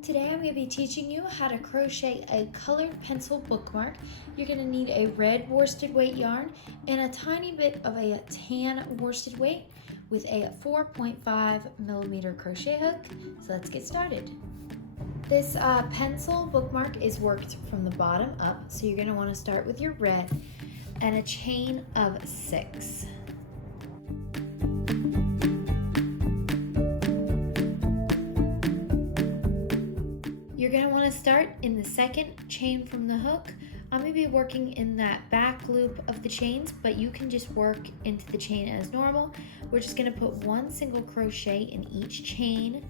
Today I'm going to be teaching you how to crochet a colored pencil bookmark. You're going to need a red worsted weight yarn and a tiny bit of a tan worsted weight with a 4.5 millimeter crochet hook. So let's get started. This pencil bookmark is worked from the bottom up, so you're going to want to start with your red and a chain of 6. You're going to want to start in the second chain from the hook. I'm going to be working in that back loop of the chains, but you can just work into the chain as normal. We're just going to put one single crochet in each chain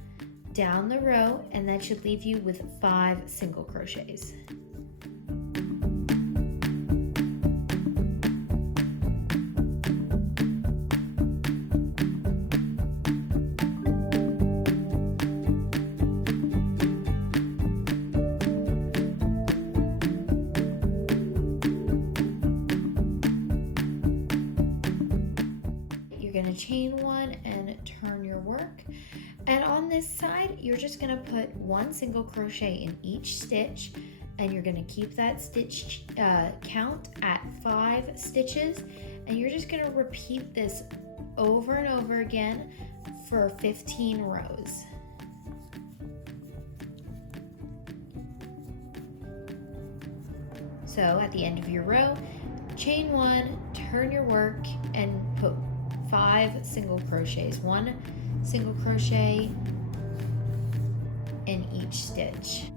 down the row, and that should leave you with 5 single crochets. You're going to chain one and turn your work, and on this side you're just going to put one single crochet in each stitch, and you're going to keep that stitch count at 5 stitches, and you're just going to repeat this over and over again for 15 rows. So at the end of your row, chain one, turn your work, and put 5 single crochets, 1 single crochet in each stitch.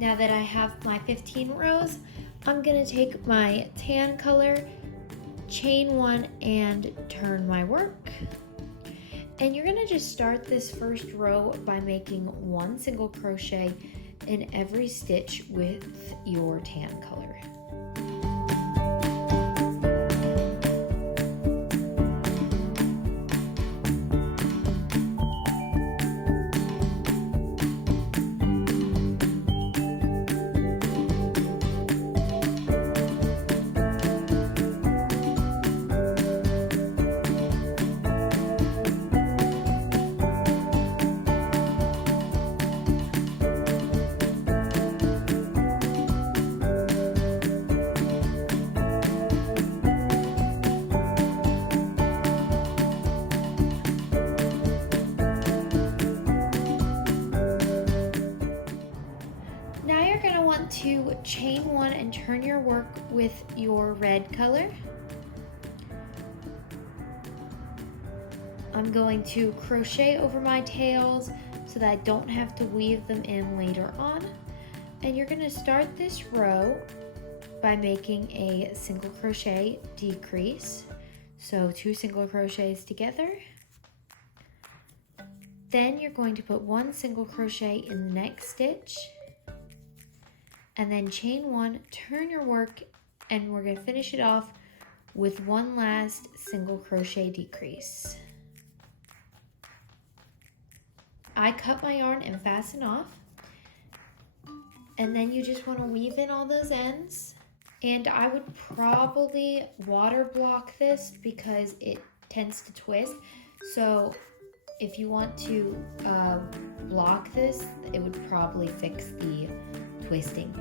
Now that I have my 15 rows, I'm going to take my tan color, chain one, and turn my work. And you're going to just start this first row by making 1 single crochet in every stitch with your tan color. To chain one and turn your work with your red color. I'm going to crochet over my tails so that I don't have to weave them in later on. And you're going to start this row by making a single crochet decrease. So 2 single crochets together. Then you're going to put 1 single crochet in the next stitch, and then chain one, turn your work, and we're going to finish it off with 1 last single crochet decrease. I cut my yarn and fasten off, and then you just want to weave in all those ends. And I would probably water block this because it tends to twist. So if you want to block this, it would probably fix the twisting.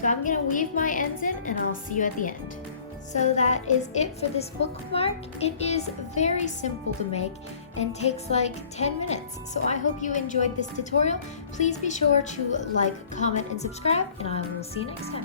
So I'm gonna weave my ends in and I'll see you at the end. So that is it for this bookmark. It is very simple to make and takes like 10 minutes. So I hope you enjoyed this tutorial. Please be sure to like, comment, and subscribe, and I will see you next time.